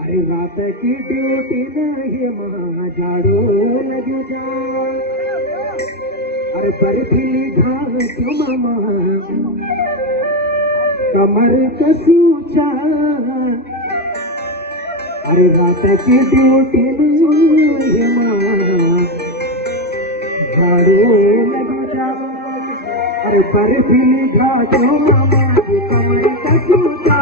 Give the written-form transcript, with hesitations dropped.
अरे रात की ड्यूटी नहीं माँ झाड़ू लग जा। अरे बर्फीली घाट मामा कमर कसूचा। अरे रात की ड्यूटी नहीं माँ झाड़ू लग जा। अरे बर्फीली घाट मामा कमर कसूचा।